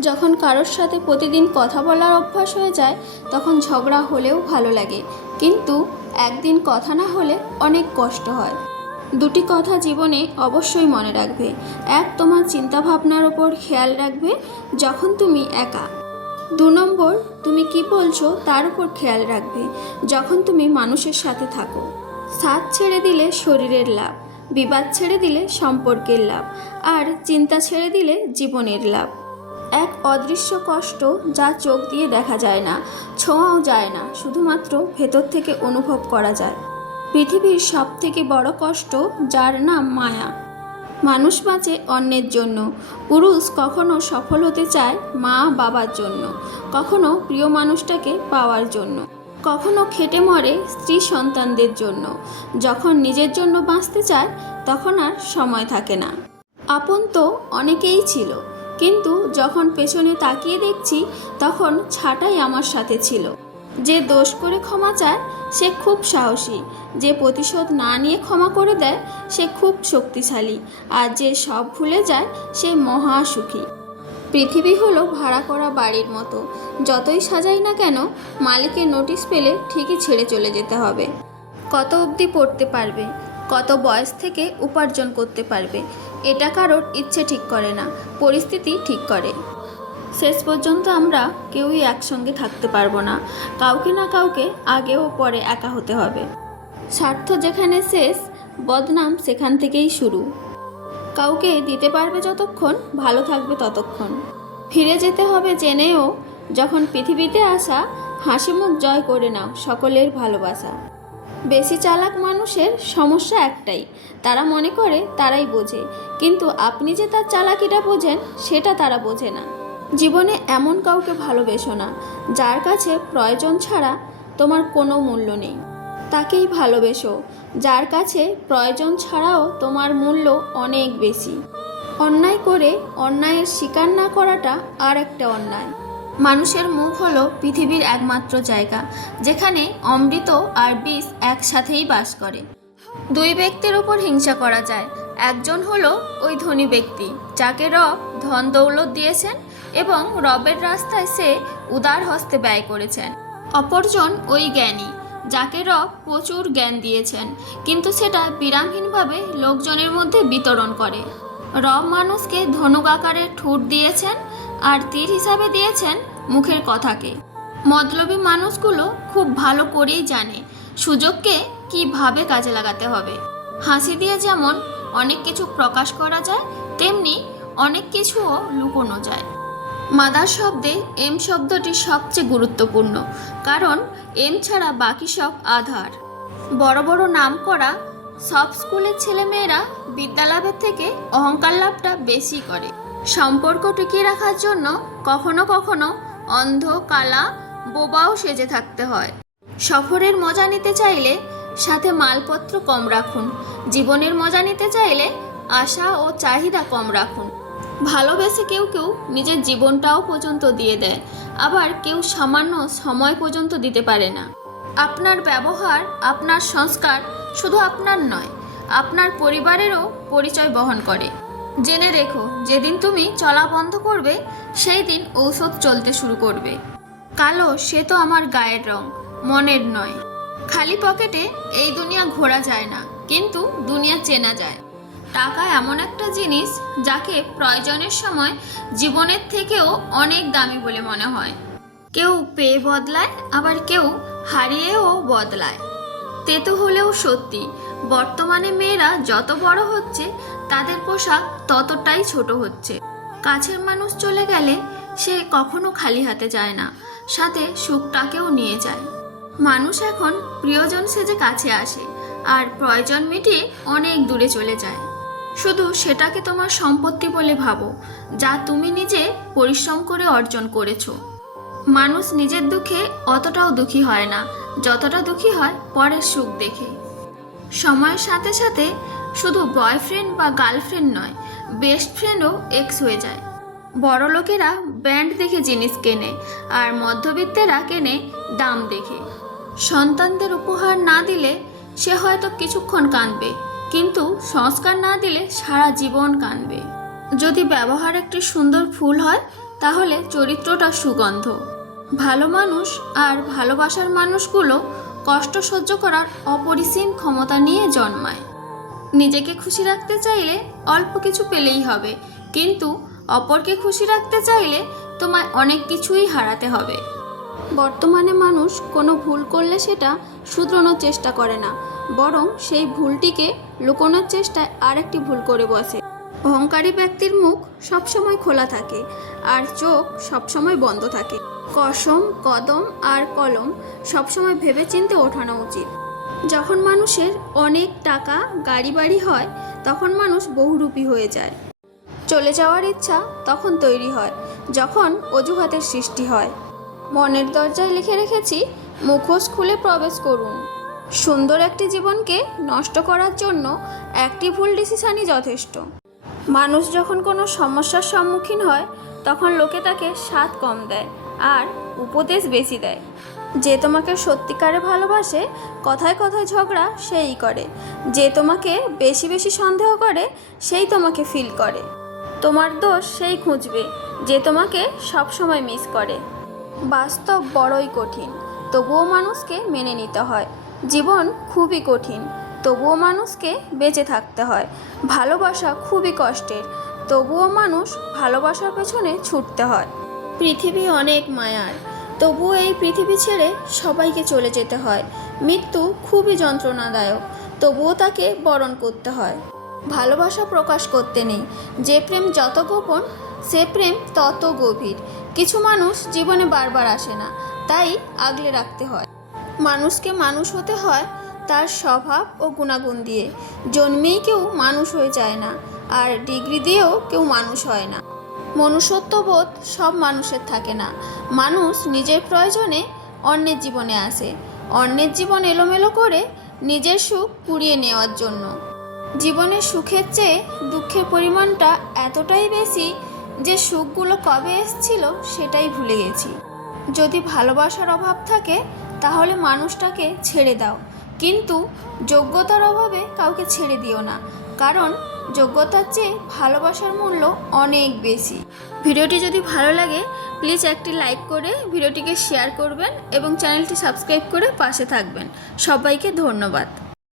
যখন কারোর সাথে প্রতিদিন কথা বলার অভ্যাস হয়ে যায়, তখন ঝগড়া হলেও ভালো লাগে। কিন্তু একদিন কথা না হলে অনেক কষ্ট হয়। দুটি কথা জীবনে অবশ্যই মনে রাখবে। এক, তোমার চিন্তাভাবনার ওপর খেয়াল রাখবে যখন তুমি একা। দু নম্বর, তুমি কি বলছো তার উপর খেয়াল রাখবে যখন তুমি মানুষের সাথে থাকো। সাথ ছেড়ে দিলে শরীরের লাভ, বিবাদ ছেড়ে দিলে সম্পর্কের লাভ, আর চিন্তা ছেড়ে দিলে জীবনের লাভ। এক অদৃশ্য কষ্ট যা চোখ দিয়ে দেখা যায় না, ছোঁয়াও যায় না, শুধুমাত্র ভেতর থেকে অনুভব করা যায়। পৃথিবীর সব থেকে বড় কষ্ট, যার নাম মায়া। মানুষ বাঁচে অন্যের জন্য। পুরুষ কখনো সফল হতে চায় মা বাবার জন্য। কখনো প্রিয় মানুষটাকে পাওয়ার জন্য। কখনো খেটে মরে স্ত্রী সন্তানদের জন্য। যখন নিজের জন্য বাঁচতে চায়, তখন আর সময় থাকে না। আপন তো অনেকেই ছিল। কিন্তু যখন পেছনে তাকিয়ে দেখছি, তখন ছাটাই আমার সাথে ছিল। যে দোষ করে ক্ষমা চায়, সে খুব সাহসী। যে প্রতিশোধ না নিয়ে ক্ষমা করে দেয়, সে খুব শক্তিশালী। আর যে সব ভুলে যায়, সে মহা সুখী। পৃথিবী হলো ভাড়া করা বাড়ির মতো। যতই সাজাই না কেন, মালিকের নোটিশ পেলে ঠিকই ছেড়ে চলে যেতে হবে। কত অবধি পড়তে পারবে? কত বয়স থেকে উপার্জন করতে পারবে? এটা কারোর ইচ্ছে ঠিক করে না, পরিস্থিতি ঠিক করে। শেষ পর্যন্ত আমরা কেউই একসঙ্গে থাকতে পারব না। কাউকে না কাউকে আগে ও পরে একা হতে হবে। স্বার্থ যেখানে শেষ, বদনাম সেখান থেকেই শুরু। কাউকে দিতে পারবে যতক্ষণ, ভালো থাকবে ততক্ষণ। ফিরে যেতে হবে জেনেও, যখন পৃথিবীতে আসা হাসি মুখ জয় করে নাও সকলের ভালোবাসা। বেশি চালাক মানুষের সমস্যা একটাই। তারা মনে করে তারাই বোঝে, কিন্তু আপনি যে তার চালাকিটা বোঝেন, সেটা তারা বোঝে না। জীবনে এমন কাউকে ভালোবেসো না, যার কাছে প্রয়োজন ছাড়া তোমার কোনো মূল্য নেই। তাকেই ভালোবেসো, যার কাছে প্রয়োজন ছাড়াও তোমার মূল্য অনেক বেশি। অন্যায় করে অন্যায়ের স্বীকার না করাটা আর একটা অন্যায়। মানুষের মুখ হলো পৃথিবীর একমাত্র জায়গা, যেখানে অমৃত আর বিষ একসাথেই বাস করে। দুই ব্যক্তির উপর হিংসা করা যায়। একজন হলো ওই ধনী ব্যক্তি, যাকে রব ধন দৌলত দিয়েছেন এবং রবের রাস্তায় সে উদার হস্তে ব্যয় করেছেন। অপরজন ওই জ্ঞানী, যাকে রব প্রচুর জ্ঞান দিয়েছেন, কিন্তু সেটা বিরামহীনভাবে লোকজনের মধ্যে বিতরণ করে। রব মানুষকে ধনুক আকারে ঠোঁট দিয়েছেন আর তীর হিসাবে দিয়েছেন মুখের কথাকে। মতলবী মানুষগুলো খুব ভালো করেই জানে সুযোগকে কীভাবে কাজে লাগাতে হবে। হাসি দিয়ে যেমন অনেক কিছু প্রকাশ করা যায়, তেমনি অনেক কিছুও লুকোনো যায়। মাদার শব্দে এম শব্দটি সবচেয়ে গুরুত্বপূর্ণ, কারণ এম ছাড়া বাকি সব আধার। বড় বড় নাম করা সব স্কুলের ছেলেমেয়েরা বিদ্যালাভের থেকে অহংকার লাভটা বেশি করে। সম্পর্ক টিকিয়ে রাখার জন্য কখনো কখনো অন্ধ, কালা, বোবাও সেজে থাকতে হয়। সফরের মজা নিতে চাইলে সাথে মালপত্র কম রাখুন। জীবনের মজা নিতে চাইলে আশা ও চাহিদা কম রাখুন। ভালোবেসে কেউ কেউ নিজের জীবনটাও পর্যন্ত দিয়ে দেয়। আবার কেউ সামান্য সময় পর্যন্ত দিতে পারে না। আপনার ব্যবহার, আপনার সংস্কার শুধু আপনার নয়, আপনার পরিবারেরও পরিচয় বহন করে। জেনে রেখো, যেদিন তুমি চলা বন্ধ করবে সেই দিন ঔষধ চলতে শুরু করবে। কালো, সে তো আমার গায়ের রং, মনের নয়। খালি পকেটে এই দুনিয়া ঘোরা যায় না, কিন্তু দুনিয়া চেনা যায়। টাকা এমন একটা জিনিস, যাকে প্রয়োজনের সময় জীবনের থেকেও অনেক দামি বলে মনে হয়। কেউ পেয়ে বদলায়, আবার কেউ হারিয়েও বদলায়। তেতো হলেও সত্যি বর্তমানে মেয়েরা যত বড় হচ্ছে, তাদের পোশাক ততটাই ছোট হচ্ছে। কাছের মানুষ চলে গেলে সে কখনো খালি হাতে যায় না, সাথে সুখটাকেও নিয়ে যায়। মানুষ এখন প্রিয়জন সেজে কাছে আসে, আর প্রয়োজন মিটিয়ে অনেক দূরে চলে যায়। শুধু সেটাকে তোমার সম্পত্তি বলে ভাবো, যা তুমি নিজে পরিশ্রম করে অর্জন করেছ। মানুষ নিজের দুঃখে অতটাও দুঃখী হয় না, যতটা দুঃখী হয় পরের সুখ দেখে। সময়ের সাথে সাথে শুধু বয়ফ্রেন্ড বা গার্লফ্রেন্ড নয়, বেস্ট ফ্রেন্ডও এক্স হয়ে যায়। বড় লোকেরা ব্র্যান্ড দেখে জিনিস কেনে আর মধ্যবিত্তেরা কেনে দাম দেখে। সন্তানদের উপহার না দিলে সে হয়তো কিছুক্ষণ কাঁদবে কিন্তু সংস্কার না দিলে সারা জীবন কাঁদবে যদি ব্যবহার একটি সুন্দর ফুল হয়, তাহলে চরিত্রটা সুগন্ধ। ভালো মানুষ আর ভালোবাসার মানুষগুলো কষ্ট সহ্য করার অপরিসীম ক্ষমতা নিয়ে জন্মায়। নিজেকে খুশি রাখতে চাইলে অল্প কিছু পেলেই হবে, কিন্তু অপরকে খুশি রাখতে চাইলে তোমায় অনেক কিছুই হারাতে হবে। বর্তমানে মানুষ কোনো ভুল করলে সেটা শুধরানোর চেষ্টা করে না, বরং সেই ভুলটিকে লুকোনোর চেষ্টায় আরেকটি ভুল করে বসে। অহংকারী ব্যক্তির মুখ সবসময় খোলা থাকে, আর চোখ সবসময় বন্ধ থাকে। কসম, কদম আর কলম সবসময় ভেবেচিন্তে ওঠানো উচিত। যখন মানুষের অনেক টাকা গাড়ি বাড়ি হয়, তখন মানুষ বহুরূপী হয়ে যায়। চলে যাওয়ার ইচ্ছা তখন তৈরি হয়, যখন অজুহাতের সৃষ্টি হয়। মনের দরজায় লিখে রেখেছি, মুখোশ খুলে প্রবেশ করুন। সুন্দর একটি জীবনকে নষ্ট করার জন্য একটি ভুল ডিসিশানই যথেষ্ট। মানুষ যখন কোনো সমস্যার সম্মুখীন হয়, তখন লোকে তাকে স্বাদ কম দেয়। আর উপদেশ বেশি দেয়। যে তোমাকে সত্যিকারে ভালোবাসে, কথায় কথায় ঝগড়া সেই করে। যে তোমাকে বেশি বেশি সন্দেহ করে, সেই তোমাকে ফিল করে। তোমার দোষ সেই খুঁজবে, যে তোমাকে সবসময় মিস করে। বাস্তব বড়ই কঠিন, তবুও মানুষকে মেনে নিতে হয়। জীবন খুবই কঠিন, তবুও মানুষকে বেঁচে থাকতে হয়। ভালোবাসা খুবই কষ্টের, তবুও মানুষ ভালোবাসার পেছনে ছুটতে হয়। পৃথিবী অনেক মায়ার। তবুও এই পৃথিবী ছেড়ে সবাইকে চলে যেতে হয়। মৃত্যু খুবই যন্ত্রণাদায়ক, তবুও তাকে বরণ করতে হয়। ভালোবাসা প্রকাশ করতে নেই। যে প্রেম যত গোপন, সে প্রেম তত গভীর। কিছু মানুষ জীবনে বারবার আসে না, তাই আগলে রাখতে হয়। মানুষকে মানুষ হতে হয় তার স্বভাব ও গুণাগুণ দিয়ে। জন্মেই কেউ মানুষ হয়ে যায় না, আর ডিগ্রি দিয়েও কেউ মানুষ হয় না। মনুষ্যত্ববোধ সব মানুষের থাকে না। মানুষ নিজের প্রয়োজনে অন্যের জীবনে আসে। অন্যের জীবন এলোমেলো করে নিজের সুখ কুড়িয়ে নেওয়ার জন্য। জীবনের সুখের চেয়ে দুঃখের পরিমাণটা এতটাই বেশি যে সুখগুলো কবে এসছিল সেটাই ভুলে গেছি। যদি ভালোবাসার অভাব থাকে, তাহলে মানুষটাকে ছেড়ে দাও। কিন্তু যোগ্যতার অভাবে কাউকে ছেড়ে দিও না। কারণ যোগ্যতার চেয়ে ভালোবাসার মূল্য অনেক বেশি। ভিডিওটি যদি ভালো লাগে প্লিজ একটি লাইক করে ভিডিওটিকে শেয়ার করবেন এবং চ্যানেলটি সাবস্ক্রাইব করে পাশে থাকবেন। সবাইকে ধন্যবাদ।